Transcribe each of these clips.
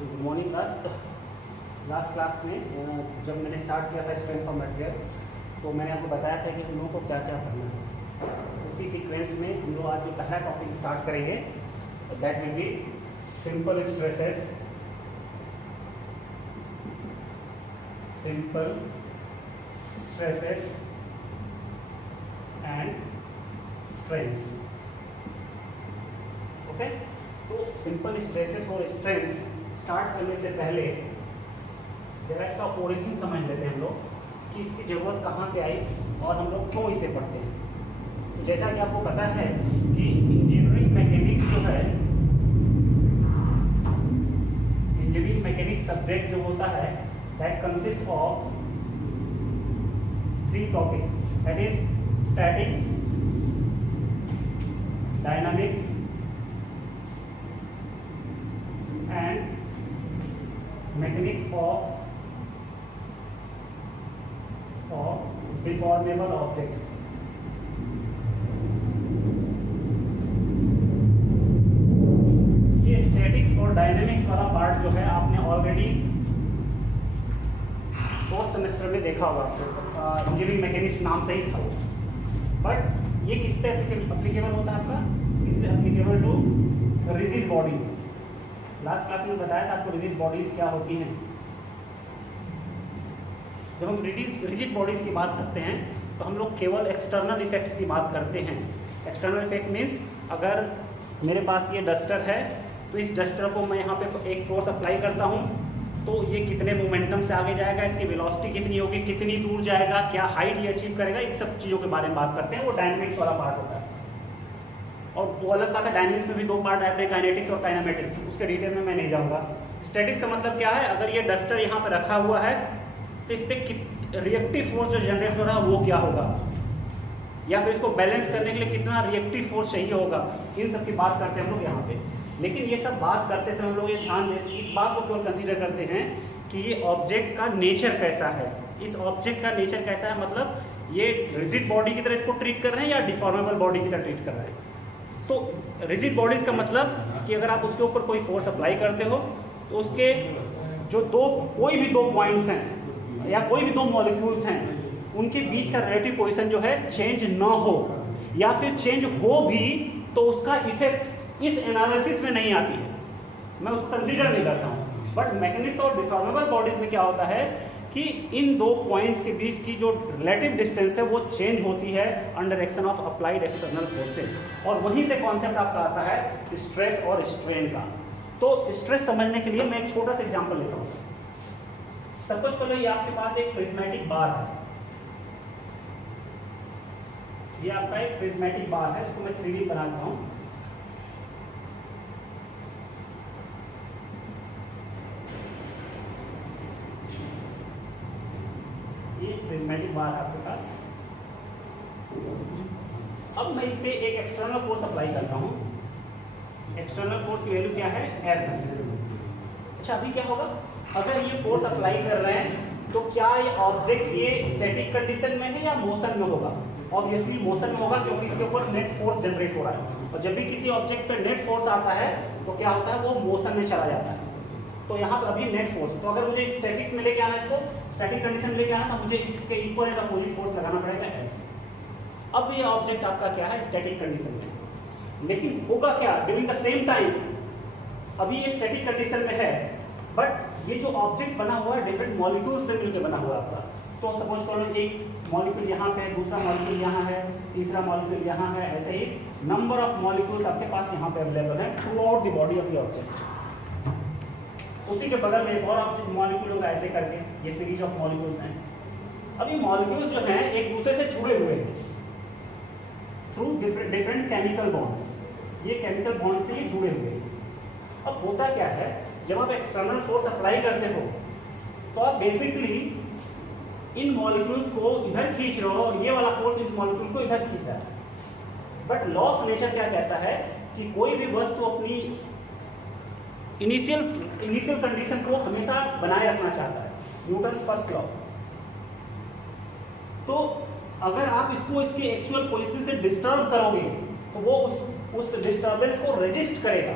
Good morning. Last class में जब मैंने स्टार्ट किया था स्ट्रेंथ ऑफ मटेरियल, तो मैंने आपको बताया था कि हम लोगों को क्या क्या करना है। उसी सीक्वेंस में हम लोग आज जो पहला टॉपिक स्टार्ट करेंगे that will B simple stresses, and strengths. Okay, तो सिंपल स्ट्रेसेस और स्ट्रेंथ्स स्टार्ट करने से पहले जरा इसका ओरिजिन समझ लेते हैं हम लोग कि इसकी ज़रूरत कहाँ पे आई और हम लोग क्यों इसे पढ़ते हैं। तो जैसा कि आपको पता है कि इंजीनियरिंग मैकेनिक्स जो है, इंजीनियरिंग मैकेनिक्स सब्जेक्ट जो होता है that consist of 3 topics, that is statics, dynamics and mechanics of deformable objects। ये स्टैटिक्स और डायनामिक्स वाला पार्ट जो है आपने ऑलरेडी 4th सेमेस्टर में देखा होगा, इंजीनियरिंग मैकेनिक्स नाम से ही था वो। बट ये किस पे एप्लीकेबल होता है आपका? This is applicable to rigid bodies. Last class में बताया था आपको रिजिड बॉडीज क्या होती हैं। जब हम रिजिड बॉडीज की बात करते हैं तो हम लोग केवल एक्सटर्नल इफेक्ट्स की बात करते हैं। एक्सटर्नल इफेक्ट मीन्स अगर मेरे पास ये डस्टर है तो इस डस्टर को मैं यहाँ पे एक फोर्स अप्लाई करता हूँ तो ये कितने मोमेंटम से आगे जाएगा, इसकी वेलोसिटी कितनी होगी, कितनी दूर जाएगा, क्या हाइट ये अचीव करेगा, इन सब चीज़ों के बारे में बात करते हैं। वो डायनेमिक्स वाला पार्ट होता है। और वो अलग बात है, डायनेमिक्स में भी 2 पार्ट आते हैं, काइनेटिक्स और काइनेमेटिक्स। उसके डिटेल में मैं नहीं जाऊँगा। स्टैटिक्स का मतलब क्या है? अगर ये डस्टर यहाँ पर रखा हुआ है तो इस पर रिएक्टिव फोर्स जो जनरेट हो रहा है वो क्या होगा, या फिर इसको बैलेंस करने के लिए कितना रिएक्टिव फोर्स चाहिए होगा, इन सब की बात करते हैं हम लोग यहाँ पे। लेकिन ये सब बात करते समय हम लोग ये ध्यान देते हैं, इस बात को केवल कंसीडर करते हैं कि ये ऑब्जेक्ट का नेचर कैसा है। इस ऑब्जेक्ट का नेचर कैसा है, मतलब ये रिजिड बॉडी की तरह इसको ट्रीट कर रहे हैं या डिफॉर्मेबल बॉडी की तरह ट्रीट कर रहे हैं। तो रिजिड बॉडीज का मतलब कि अगर आप उसके ऊपर कोई फोर्स अप्लाई करते हो तो उसके जो कोई भी 2 पॉइंट्स हैं या कोई भी 2 मॉलिक्यूल्स हैं उनके बीच का रिलेटिव पोजीशन जो है चेंज ना हो, या फिर चेंज हो भी तो उसका इफेक्ट इस एनालिसिस में नहीं आती है, मैं उसको कंसीडर नहीं करता हूँ। बट मैकेनिक्स और डिफॉर्मेबल बॉडीज में क्या होता है कि इन 2 पॉइंट्स के बीच की जो रिलेटिव डिस्टेंस है वो चेंज होती है under action of applied external forces, और वहीं से कॉन्सेप्ट आपका आता है स्ट्रेस और स्ट्रेन का। तो स्ट्रेस समझने के लिए मैं एक छोटा सा एग्जांपल लेता हूँ। सब कुछ पहले ये आपके पास एक प्रिज्मेटिक बार है, ये आपका एक प्रिज्मेटिक बार है, इसको मैं 3D बनाता हूँ। ये प्रिज्मेटिक बार है आपके पास। अब मैं इस पे एक एक्सटर्नल फोर्स अप्लाई करता हूँ। एक्सटर्नल फोर्स की वैल्यू क्या है? F। अच्छा, अभी क्या होगा? अगर ये फोर्स अप्लाई कर रहे हैं तो क्या ये ऑब्जेक्ट ये स्टैटिक कंडीशन में है या मोशन में होगा? ऑब्वियसली मोशन में होगा, क्योंकि इसके ऊपर नेट फोर्स जनरेट हो रहा है। और जब भी किसी ऑब्जेक्ट पे नेट फोर्स आता है तो क्या होता है? वो मोशन में चला जाता है। तो यहाँ पर अभी नेट फोर्स, तो अगर मुझे स्टैटिक्स में लेके आना है, इसको स्टैटिक कंडीशन में लेके आना, तो मुझे इसके इक्वल एंड अपोजिट फोर्स लगाना पड़ेगा F। अब ये ऑब्जेक्ट आपका क्या है? स्टैटिक कंडीशन में। लेकिन होगा क्या? ड्यूरिंग द सेम टाइम अभी ये स्टैटिक कंडीशन में है, बट ये जो ऑब्जेक्ट बना हुआ है डिफरेंट मॉलिक्यूल से मिलकर बना हुआ है आपका। तो सपोज करो एक मॉलिक्यूल यहाँ पे है, दूसरा मॉलिक्यूल यहाँ है, तीसरा मॉलिक्यूल यहाँ है, ऐसे ही नंबर ऑफ मॉलिक्यूल्स आपके पास यहाँ पे अवेलेबल है through out the body of the object. उसी के बगल में एक और ऑब्जेक्ट मॉलिक्यूल होगा, ऐसे करके ये सीरीज ऑफ मॉलिक्यूल्स हैं। अब ये मॉलिक्यूल्स जो हैं एक दूसरे से जुड़े हुए हैं थ्रू डिफरेंट केमिकल बॉन्ड्स। ये केमिकल बॉन्ड से ये जुड़े हुए हैं। अब होता क्या है, जब आप एक्सटर्नल फोर्स अप्लाई करते हो तो आप बेसिकली इन मॉलिक्यूल्स को इधर खींच रहे हो और ये वाला फोर्स इस मॉलिक्यूल को इधर खींच रहा है। बट लॉ ऑफ नेचर क्या कहता है कि कोई भी वस्तु अपनी इनिशियल कंडीशन को हमेशा बनाए रखना चाहता है, न्यूटन्स फर्स्ट लॉ। तो अगर आप इसको इसके एक्चुअल पोजीशन से डिस्टर्ब करोगे तो वो उस डिस्टर्बेंस को रेजिस्ट करेगा,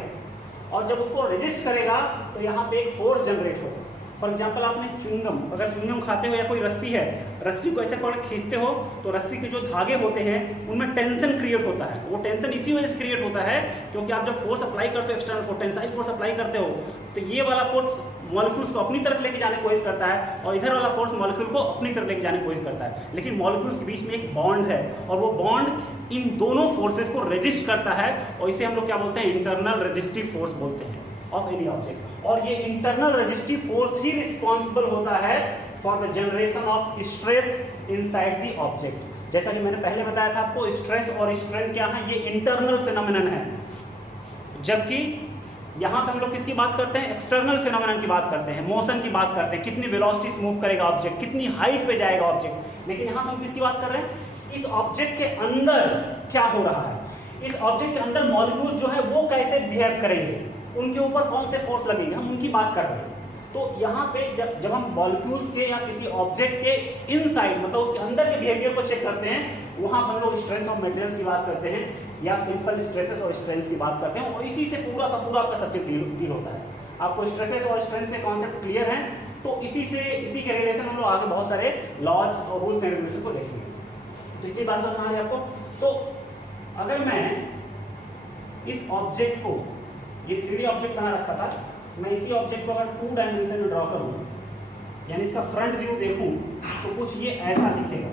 और जब उसको रेजिस्ट करेगा तो यहाँ पे एक फोर्स जनरेट होगा। फॉर एग्जाम्पल आपने च्युइंगम, अगर च्युइंगम खाते हो या कोई रस्सी है, रस्सी को ऐसे पकड़ खींचते हो तो रस्सी के जो धागे होते हैं उनमें टेंशन क्रिएट होता है। वो टेंशन इसी वजह से क्रिएट होता है क्योंकि आप जब फोर्स अप्लाई करते हो, external force, tensile force apply करते हो, तो ये वाला फोर्स मॉलिक्यूल्स को अपनी तरफ लेके जाने की कोशिश करता है और इधर वाला फोर्स मॉलिक्यूल को अपनी तरफ लेके जाने की कोशिश करता है। लेकिन मॉलिक्यूल्स के बीच में एक बॉन्ड है और वो बॉन्ड इन दोनों फोर्सेस को रेजिस्ट करता है और इसे हम लोग क्या बोलते हैं, इंटरनल रेजिस्टिव फोर्स बोलते हैं ऑफ एनी ऑब्जेक्ट। और ये इंटरनल रेजिस्टिव फोर्स ही रिस्पॉन्सिबल होता है for the generation of stress inside the object. जैसा कि मैंने पहले बताया था आपको, स्ट्रेस और स्ट्रेन क्या है, ये इंटरनल फिनोमेनन है, जबकि यहाँ पे हम लोग किसकी बात करते हैं, एक्सटर्नल फिनोमेनन की बात करते हैं, मोशन की बात करते हैं, कितनी वेलोसिटी से मूव करेगा ऑब्जेक्ट, कितनी हाइट पे जाएगा ऑब्जेक्ट। लेकिन यहाँ हम किसकी बात कर रहे हैं, इस ऑब्जेक्ट के अंदर क्या हो रहा है, इस ऑब्जेक्ट के अंदर मॉलिक्यूल जो है वो कैसे बिहेव करेंगे, उनके ऊपर कौन से फोर्स लगेंगे, हम उनकी बात कर रहे हैं। तो यहाँ पे जब हम मॉलिक्यूल्स के या किसी ऑब्जेक्ट के इनसाइड, मतलब उसके अंदर के बिहेवियर को चेक करते हैं, वहां हम लोग स्ट्रेंथ ऑफ मटेरियल्स की बात करते हैं या सिंपल स्ट्रेसेस और स्ट्रेंथ्स की बात करते हैं, और इसी से पूरा का पूरा आपका सब्जेक्ट डील होता है। आपको स्ट्रेसेस और स्ट्रेंथ से कॉन्सेप्ट क्लियर है तो इसी के रिलेशन हम लोग आगे बहुत सारे लॉज और रूल्स एंड रेगुलेशन को देखेंगे। तो इतनी बात समझ आ रही है आपको। तो अगर मैं इस ऑब्जेक्ट को, ये 3D ऑब्जेक्ट बना रखा था, मैं इसी ऑब्जेक्ट को अगर 2 डायमेंशन में ड्रॉ करूं, यानी इसका फ्रंट व्यू देखूं, तो कुछ ये ऐसा दिखेगा।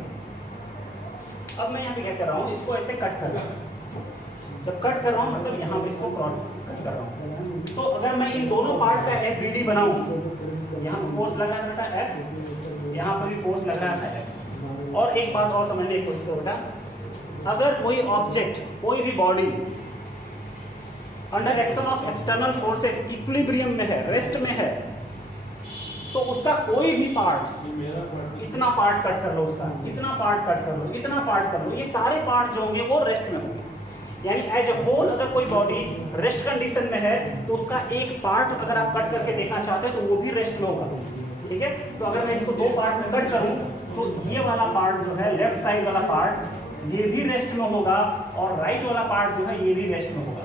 अब मैं यहाँ पे क्या कर रहा हूँ, इसको ऐसे कट कर रहा हूँ। जब कट कर रहा हूँ मतलब यहाँ पे इसको कट कर रहा हूँ। तो अगर मैं इन दोनों पार्ट का FBD बनाऊं, यहाँ पे फोर्स लग रहा था F, यहाँ पर भी फोर्स लग रहा था F। और एक बात और समझने की कोशिश करो बेटा, अगर कोई ऑब्जेक्ट, कोई भी body under action of external forces equilibrium में है, रेस्ट में है, तो उसका कोई भी पार्ट, इतना पार्ट कट कर लो, उसका इतना पार्ट कट कर लो, इतना पार्ट कर लो, ये सारे पार्ट जो होंगे वो रेस्ट में होंगे। यानी एज अ होल अगर कोई बॉडी रेस्ट कंडीशन में है तो उसका एक पार्ट अगर आप कट करके देखना चाहते हैं तो वो भी रेस्ट में होगा। ठीक है, तो अगर मैं इसको 2 पार्ट में कट करूं तो ये वाला पार्ट जो है, लेफ्ट साइड वाला पार्ट, ये भी रेस्ट में होगा और राइट वाला पार्ट जो है ये भी रेस्ट में होगा।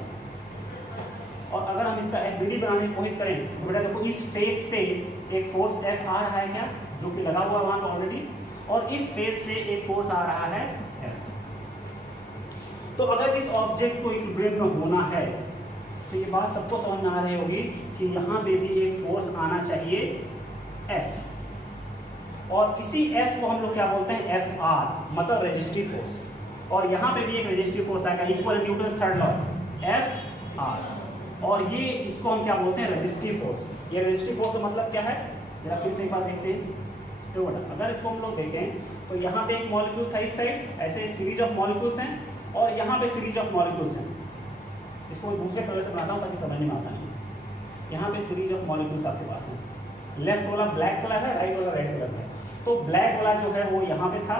और अगर हम इसका FBD बनाने की कोशिश करें तो बेटा देखो, इस फेस पे एक फोर्स F आ रहा है क्या, जो कि लगा हुआ है वहां पे ऑलरेडी, और इस फेस पे एक फोर्स आ रहा है F। तो अगर इस ऑब्जेक्ट को इक्विलिब्रियम में होना है तो ये बात सबको समझ में आ रही होगी कि यहाँ पे भी एक फोर्स आना चाहिए F, और इसी F को हम लोग क्या बोलते हैं, FR, मतलब रेजिस्टिव फोर्स। और यहाँ पे भी एक रेजिस्टिव फोर्स आएगा, equal Newton third law, FR, और ये इसको हम क्या बोलते हैं, रेजिस्टिव फोर्स। ये रेजिस्टिव फोर्स का मतलब क्या है, जरा फिर से एक बार देखते हैं। तो अगर इसको हम लोग देखें तो यहाँ पे एक मॉलिक्यूल था इस साइड, ऐसे सीरीज ऑफ मॉलिक्यूल्स हैं, और यहाँ पे सीरीज ऑफ मॉलिक्यूल्स हैं। इसको दूसरे कलर से बनाता हूँ ताकि समझने में आसानी है। यहाँ पे सीरीज ऑफ मॉलिक्यूल्स आपके पास हैं, लेफ्ट वाला ब्लैक कलर है, राइट वाला रेड कलर है। तो ब्लैक वाला जो है वो यहाँ पे था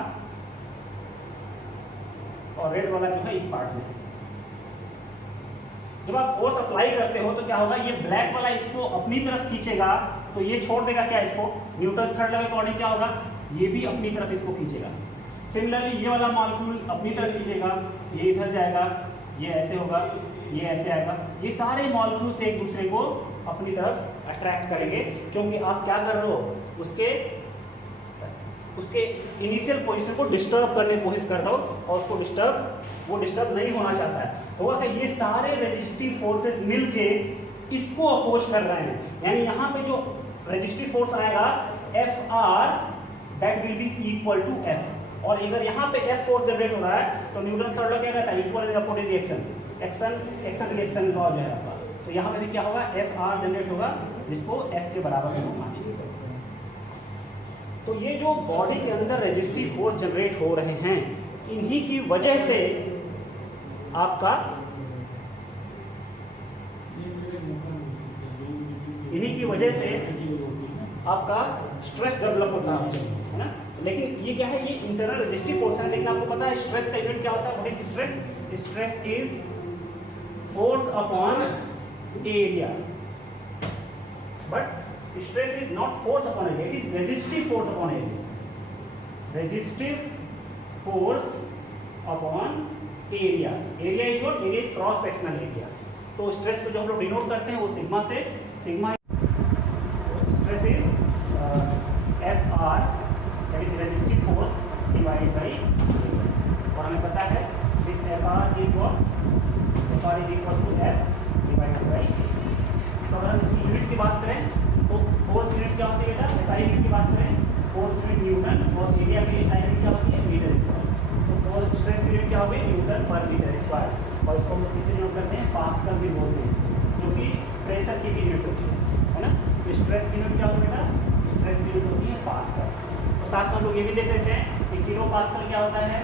और रेड वाला जो है इस पार्ट में है। जब आप फोर्स अप्लाई करते हो तो क्या होगा, ये ब्लैक वाला इसको अपनी तरफ खींचेगा तो ये छोड़ देगा क्या, इसको न्यूटन थर्ड लॉ के अकॉर्डिंग क्या होगा, ये भी अपनी तरफ इसको खींचेगा। सिमिलरली ये वाला मॉलिक्यूल अपनी तरफ खींचेगा, ये इधर जाएगा, ये ऐसे होगा, ये ऐसे आएगा। ये सारे मॉलिक्यूल्स एक दूसरे को अपनी तरफ अट्रैक्ट करेंगे, क्योंकि आप क्या कर रहे हो, उसके इनिशियल पोजीशन को डिस्टर्ब करने की कोशिश कर रहे हो, और उसको डिस्टर्ब नहीं होना चाहता है। होगा कि ये सारे रेजिस्टिव फोर्सेस मिलके इसको अपोज कर रहे हैं। यानी यहाँ पे जो रेजिस्टिव फोर्स आएगा FR, that will be equal to F। और अगर यहाँ पे F फोर्स जनरेट हो रहा है तो न्यूटन थर्ड लॉ क्या कहता है, equal and opposite reaction, action reaction law जो है आपका। तो यहाँ पे भी क्या होगा, FR जनरेट होगा, जिसको F के बराबर हम मानेंगे। तो ये जो बॉडी के अंदर रेजिस्टिव फोर्स जनरेट हो रहे हैं, इन्हीं की वजह से आपका स्ट्रेस डेवलप होता है ना। लेकिन ये क्या है, ये इंटरनल रेजिस्टिव फोर्स है। लेकिन आपको पता है स्ट्रेस का यूनिट क्या होता है, what is stress? Stress is force upon area, but stress is not force upon area, it is resistive force upon area. Resistive force upon area. Area is what? Area is cross sectional area. तो stress को जो हम लोग denote करते हैं वो sigma से, sigma stress is FR that is resistive force divided by, और हमें पता है this FR is what, FR is equal to F divided by. तो अगर हम इसकी यूनिट की बात करें तो फोर्स यूनिट क्या होती है बेटा, SI यूनिट की बात करें फोर्स यूनिट न्यूटन, और एरिया की SI यूनिट क्या होती है, मीटर स्क्वायर। तो फोर्स स्ट्रेस यूनिट क्या होगी, न्यूटन पर मीटर स्क्वायर, और इसको हम लोग किससे नोट करते हैं, पास्कल भी बोलते हैं इसको, जो कि प्रेशर की भी यूनिट होती है ना। तो स्ट्रेस की यूनिट क्या होगी बेटा, स्ट्रेस की यूनिट होती है पास्कल। तो साथ में हम लोग ये भी देख लेते हैं कि किलो पास्कल क्या होता है,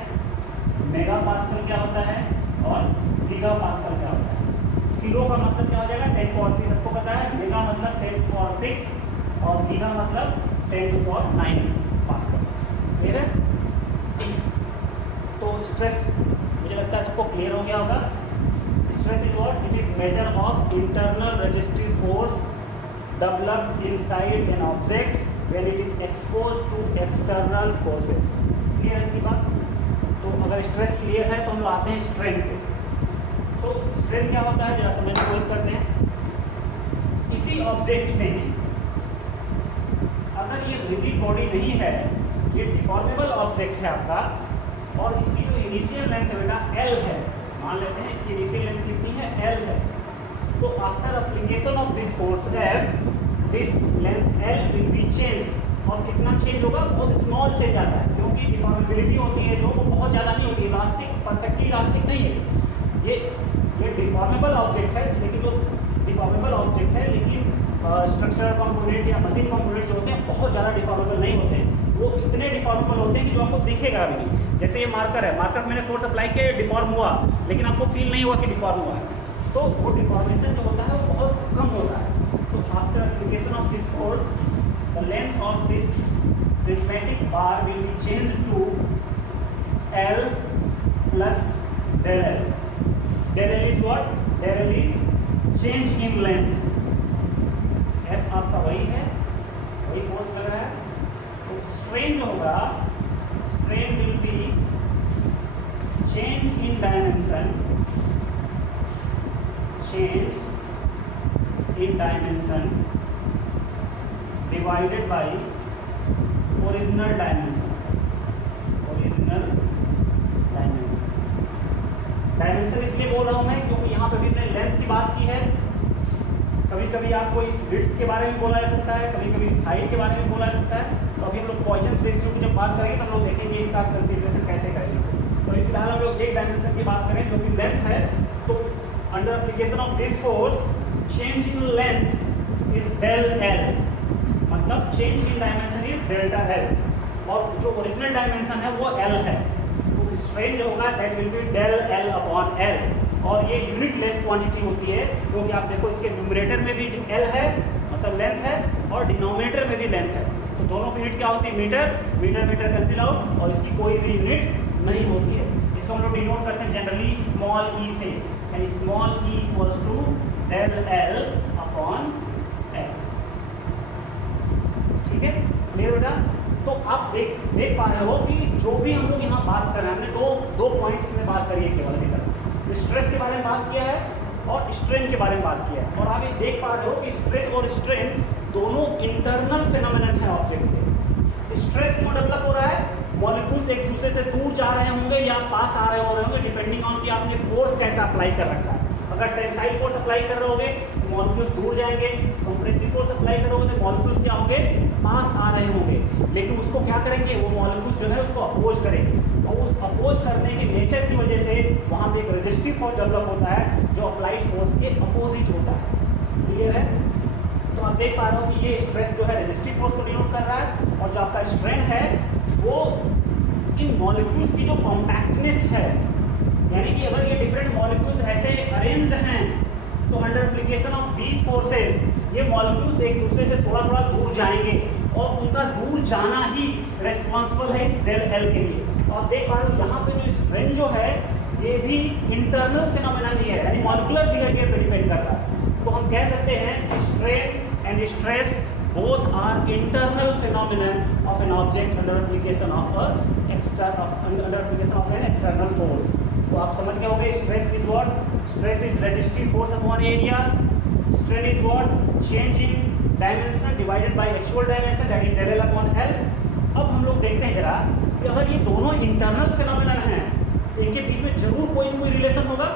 मेगा पास्कल क्या होता है, और गीगा पास्कल क्या होता है। किलो का मतलब क्या हो जाएगा, 10 टू पावर 3 सबको पता है, मेगा मतलब 10 टू पावर 6, और गीगा मतलब 10 टू पावर 9 पास्कल। क्लियर है। तो स्ट्रेस मुझे लगता है सबको क्लियर हो गया होगा। Stress is what, it is measure of internal resistive force developed inside an object when it is exposed to external forces. Clear है की बात। तो अगर स्ट्रेस क्लियर है तो हम लोग आते हैं स्ट्रेन पे। तो स्ट्रेन क्या होता है जरा समझने की कोशिश करते हैं। इसी ऑब्जेक्ट में अगर ये रिजिड बॉडी नहीं है, ये डिफॉर्मेबल ऑब्जेक्ट है आपका, और इसकी जो इनिशियल लेंथ है बेटा L है, मान लेते हैं इसकी इनिशियल लेंथ कितनी है, L है। तो after application of this force F, this length L will be changed, और कितना चेंज होगा, बहुत स्मॉल चेंज आता है, क्योंकि डिफॉर्मेबिलिटी होती है जो वो बहुत ज़्यादा नहीं होती, इलास्टिक परफेक्टली इलास्टिक नहीं है। ये डिफॉर्मेबल ऑब्जेक्ट है, लेकिन जो डिफॉर्मेबल ऑब्जेक्ट है लेकिन स्ट्रक्चरल कंपोनेंट या मशीन कंपोनेंट जो होते हैं बहुत ज़्यादा डिफॉर्मेबल नहीं होते, वो इतने डिफॉर्मेबल होते हैं कि जो आपको दिखेगा भी नहीं। जैसे ये मार्कर है, मार्कर मैंने फोर्स अप्लाई किया, डिफॉर्म हुआ, लेकिन आपको फील नहीं हुआ कि डिफॉर्म हुआ है। तो वो डिफॉर्मेशन जो होता है वो बहुत कम होता है। तो after application of this force the length of this prismatic bar will be change to L plus del L. Del L is what? Del L is change in length. F आपका वही है, वही फोर्स लग रहा है। तो strain जो होगा, strain will be change in dimension, change in dimension divided by original dimension, original dimension. Dimension इसलिए बोल रहा हूं मैं क्योंकि यहाँ पे भी मैंने लेंथ की बात की है। कभी कभी आपको इस विड्थ के बारे में बोला जा सकता है, कभी कभी इस हाइट के बारे में बोला जा सकता है। तो अभी हम लोग पॉइजन्स रेशियो की जब बात करेंगे तो हम लोग देखेंगे इसका कंसीडरेशन कैसे करेंगे। तो अभी फिलहाल हम लोग एक डायमेंशन की बात करें जो कि लेंथ है। तो under application of this force change in length is del L, मतलब change in dimension is delta L, और जो ओरिजिनल डायमेंशन है वो L है। तो स्ट्रेन जो होगा that will B del L upon L, और ये यूनिट लेस क्वांटिटी होती है क्योंकि आप देखो इसके न्यूमरेटर में भी L है मतलब लेंथ है, और डिनोमिनेटर में भी लेंथ है। तो दोनों की यूनिट क्या होती है, metre, metre metre cancel out, और इसकी कोई भी यूनिट नहीं होती है। इसको हम लोग डिनोट करते हैं जनरली स्मॉल e से, यानी small e equals to del L upon L। ठीक है, क्लियर बेटा। तो आप देख पा रहे हो कि जो भी हम लोग यहाँ बात कर रहे हैं, हमने दो पॉइंट्स में बात करी है केवल अभी तक। स्ट्रेस के बारे में बात किया है और स्ट्रेन के बारे में बात किया है, और आप ये देख पा रहे हो कि स्ट्रेस और स्ट्रेन दोनों इंटरनल फेनोमेनन है ऑब्जेक्ट के। स्ट्रेस क्यों डेवलप हो रहा है, मॉलिक्यूल्स एक दूसरे से दूर जा रहे होंगे या पास आ रहे हो रहे होंगे, डिपेंडिंग ऑन कि आपने फोर्स कैसा अप्लाई कर रखा है। अगर टेंसाइल फोर्स अप्लाई कर रहे होगे तो मॉलिक्यूल्स दूर जाएंगे, कंप्रेसिव फोर्स अप्लाई करोगे तो मॉलिक्यूल्स क्या होंगे, पास आ रहे होंगे। लेकिन उसको क्या करेंगे, वो मॉलिक्यूल्स जो है उसको अपोज करेंगे, और उस अपोज करने के नेचर की वजह से वहाँ पे एक रेजिस्टिव फोर्स डेवलप होता है जो अप्लाइड फोर्स के अपोजिट होता है। क्लियर है। तो आप देख पा रहे हो कि ये स्ट्रेस जो है रेजिस्टिव फोर्स को डिनोट कर रहा है, और जो आपका स्ट्रेन है वो इन मॉलिक्यूल्स की जो कॉम्पैक्टनेस है, यानी कि अगर ये डिफरेंट मॉलिक्यूल्स ऐसे अरेंज्ड हैं तो under application of these forces ये मॉलिक्यूल्स एक दूसरे से थोड़ा थोड़ा दूर जाएंगे, और उनका दूर जाना ही रेस्पॉन्सिबल है इस del L के लिए। तो आप देख पा रहे हो यहाँ पे जो स्ट्रेन जो है ये भी इंटरनल फिनोमेना नहीं है, यानी मॉलिक्यूलर बिहेवियर पे डिपेंड कर रहा है। तो हम कह सकते हैं strain and stress both are internal phenomenon of an object under application of an external force। तो आप समझ गए होंगे stress is what, Stress is resistive force upon area. Strain is what? Change in dimension divided by actual dimension, that is del L upon L. अब हम लोग देखते हैं जरा कि अगर ये दोनों इंटरनल फिनोमेना हैं तो इनके बीच में जरूर कोई न कोई रिलेशन होगा,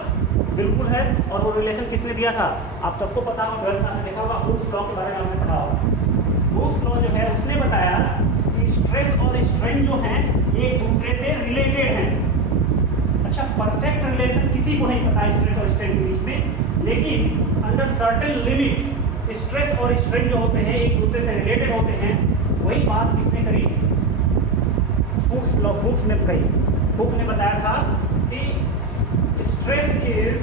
बिल्कुल है। और वो रिलेशन किसने दिया था? आप सबको पता हो, ट्वेल्थ में देखा होगा, हुक्स लॉ के बारे में आपने पढ़ा होगा। हुक्स लॉ जो है उसने बताया कि स्ट्रेस और स्ट्रेन जो हैं एक दूसरे से रिलेटेड हैं। अच्छा, परफेक्ट रिलेशन किसी को नहीं पता स्ट्रेस और स्ट्रेन के बीच में, लेकिन अंडर सर्टेन लिमिट स्ट्रेस और स्ट्रेन जो होते हैं एक दूसरे से रिलेटेड होते हैं। वही बात किसने करी? हुक्स लॉ, हुक्स ने कही। हुक ने बताया था कि stress is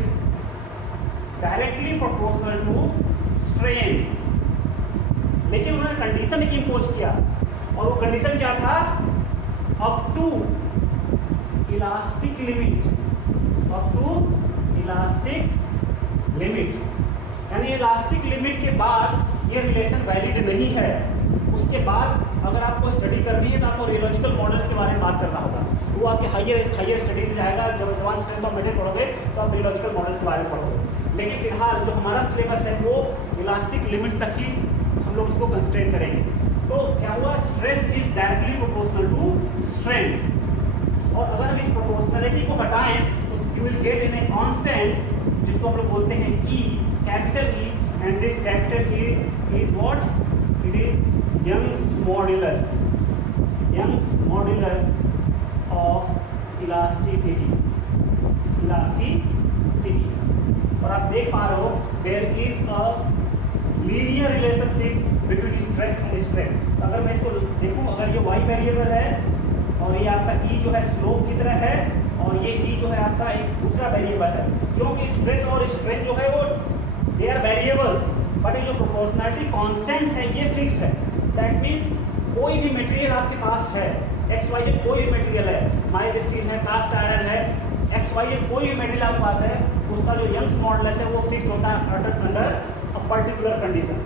directly proportional to strain, लेकिन उन्होंने कंडीशन एक इम्पोज किया, और वो कंडीशन क्या था? Up to elastic limit, up to elastic limit, यानी इलास्टिक लिमिट के बाद ये रिलेशन वैलिड नहीं है। उसके बाद अगर आपको स्टडी करनी है तो आपको रियोलॉजिकल मॉडल्स के बारे में बात करना होगा, वो आपके हायर स्टडीज में जाएगा। जब एडवांस स्ट्रेंथ ऑफ मेथड पढ़ोगे तो आप रियोलॉजिकल मॉडल्स के बारे में पढ़ोगे, लेकिन फिलहाल जो हमारा सिलेबस है वो इलास्टिक लिमिट तक ही हम लोग इसको कंस्ट्रेन करेंगे। तो क्या हुआ? Stress is directly proportional to strain, और अगर हम इस प्रोपोर्शनलिटी को हटाएं तो you will get in a constant जिसको हम लोग बोलते हैं E, capital E, and this capital E is what? It is Young's modulus, Young's modulus of elasticity, elasticity. और आप देख पा रहे हो there is a linear relationship between stress and strain. अगर मैं इसको देखूं, अगर ये y वेरिएबल है और ये आपका E जो है स्लोप की तरह है, और ये E जो है आपका एक दूसरा वेरिएबल है, क्योंकि स्ट्रेस और स्ट्रेन जो है वो दे आर वेरिएबल्स, बट ये जो प्रोपोर्शनलिटी कांस्टेंट है ये फिक्स्ड है। दैट मीन्स कोई भी मटेरियल आपके पास है, XYZ कोई भी मटेरियल है, माइल्ड स्टील है, कास्ट आयरन है, XYZ कोई भी मटेरियल आपके पास है, उसका जो यंग्स मॉडुलस है वो फिक्स्ड होता है अंडर अ पर्टिकुलर कंडीशन।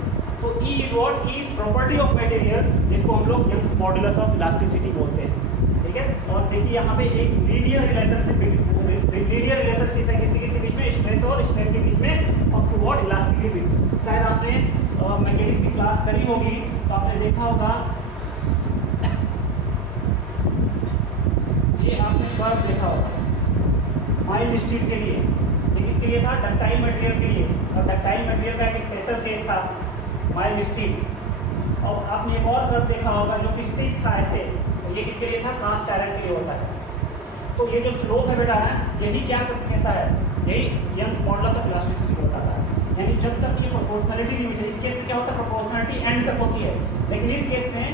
तो E is what? E is property of material, जिसको हम लोग यंग्स मॉडुलस ऑफ इलास्टिसिटी बोलते हैं। ठीक है, और देखिए यहाँ पे एक लीनियर रिलेशनशिप है किसी बीच में, स्ट्रेस और स्ट्रेन के बीच में, up to what? Elastic limit. शायद आपने मैकेनिक्स की क्लास करी होगी तो आपने देखा होगा, ये आपने कर्व देखा होगा माइल्ड स्टील के लिए, ये किसके लिए था? डक्टाइल मटेरियल के लिए, और डक्टाइल मटेरियल का एक स्पेशल केस था माइल्ड स्टील। और आपने एक और कर्व देखा होगा जो कि स्टिक था ऐसे, ये किसके लिए था? कास्ट आयरन के लिए होता है। तो ये जो स्लोप है बेटा, यही क्या कहता है? यही यंग्स मॉडुलस ऑफ इलास्टिसिटी होता है। यानी जब तक ये प्रोपोर्शनलिटी लिमिट है, इस केस में क्या होता है? प्रोपोर्शनलिटी एंड तक होती है, लेकिन इस केस में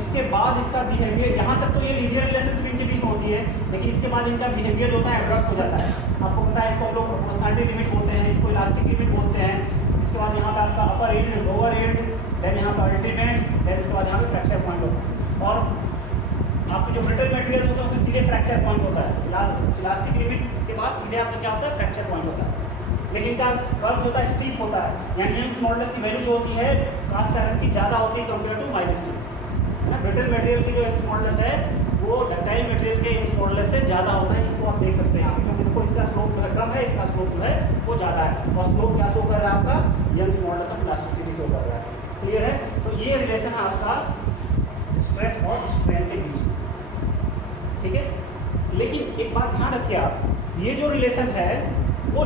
इसके बाद इसका बिहेवियर, यहाँ तक तो ये लीनियर रिलेशनशिप इनके बीच में होती है, लेकिन इसके बाद इनका बिहेवियर जो होता है एब्रप्ट हो जाता है। आपको पता है इसको हम लोग प्रोपोर्शनलिटी लिमिट बोलते हैं, इसको इलास्टिक लिमिट बोलते हैं। इसके बाद यहाँ पे आपका अपर एंड, लोअर एंड, देन यहाँ पर अल्टीमेट, देन इसके बाद यहाँ पे फ्रैक्चर पॉइंट होता है। और आपके जो ब्रिटल मटेरियल होता है उसमें सीधे फ्रैक्चर पॉइंट होता है। इलास्टिक लिमिट के बाद सीधे आपका क्या होता है? फ्रैक्चर पॉइंट होता है। लेकिन इनका कर्व होता है स्टीप होता है, यानी यंग्स मॉडुलस की वैल्यू जो होती है कास्ट आयरन की ज़्यादा होती है compare to mild steel. Brittle material की जो यंग्स मॉडुलस है वो डक्टाइल मटेरियल के यंग्स मॉडुलस से ज़्यादा होता है। इसको आप देख सकते हैं यहाँ पे, क्योंकि देखो इसका स्लोप जो है कम है, इसका स्लोप जो है वो ज़्यादा है, और स्लोप क्या शो कर रहा है? आपका Young's modulus of elasticity show कर रहा है। क्लियर है? तो ये रिलेशन है आपका स्ट्रेस और स्ट्रेन के बीच में। ठीक है, लेकिन एक बात ध्यान रखिए आप, ये जो रिलेशन है वो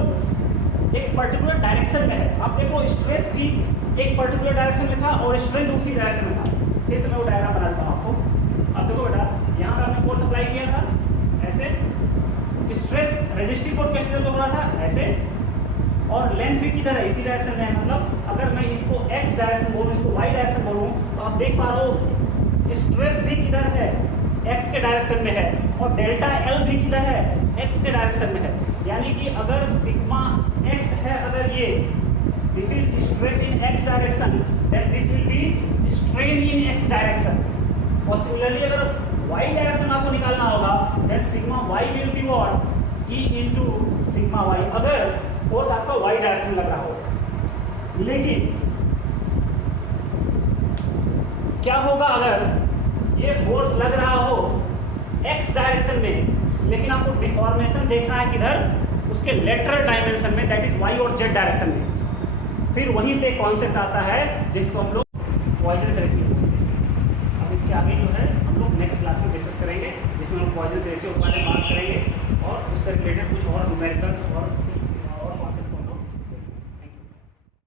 एक पर्टिकुलर डायरेक्शन में है। आप देखो स्ट्रेस भी एक पर्टिकुलर डायरेक्शन में था और स्ट्रेन दूसरी डायरेक्शन में था। फिर से मैं वो डायग्राम बना देता हूँ आपको। अब देखो बेटा, यहाँ पे आपने फोर्स अप्लाई किया था ऐसे, स्ट्रेस रेजिस्टिव फोर्स कैसे हो रहा था ऐसे, और लेंथ भी किधर है? इसी डायरेक्शन में है। मतलब अगर मैं इसको x डायरेक्शन बोलूँ, इसको y डायरेक्शन बोलूँ, तो आप देख पा रहे हो स्ट्रेस भी किधर है? x के डायरेक्शन में है, और डेल्टा L भी किधर है? x के डायरेक्शन में है। यानी कि अगर सिग्मा x है, अगर ये this is stress in x direction, then this will be strain in x direction. और सिमिलरली अगर y डायरेक्शन आपको निकालना होगा, then sigma y will be what? E into sigma y, अगर फोर्स आपका y डायरेक्शन लग रहा हो। लेकिन क्या होगा अगर ये फोर्स लग रहा हो x डायरेक्शन में, लेकिन आपको डिफॉर्मेशन देखना है किधर? उसके लेटरल डायमेंशन में, दैट इज वाई और जेड डायरेक्शन में। फिर वहीं से कॉन्सेप्ट आता है जिसको हम लोग पॉइजनस रेशियो। अब इसके आगे जो है हम लोग नेक्स्ट क्लास में डिस्कस करेंगे, जिसमें हम पॉइजनस रेशियो के बारे में बात करेंगे और उससे रिलेटेड कुछ और न्यूमेरिकल्स और कुछ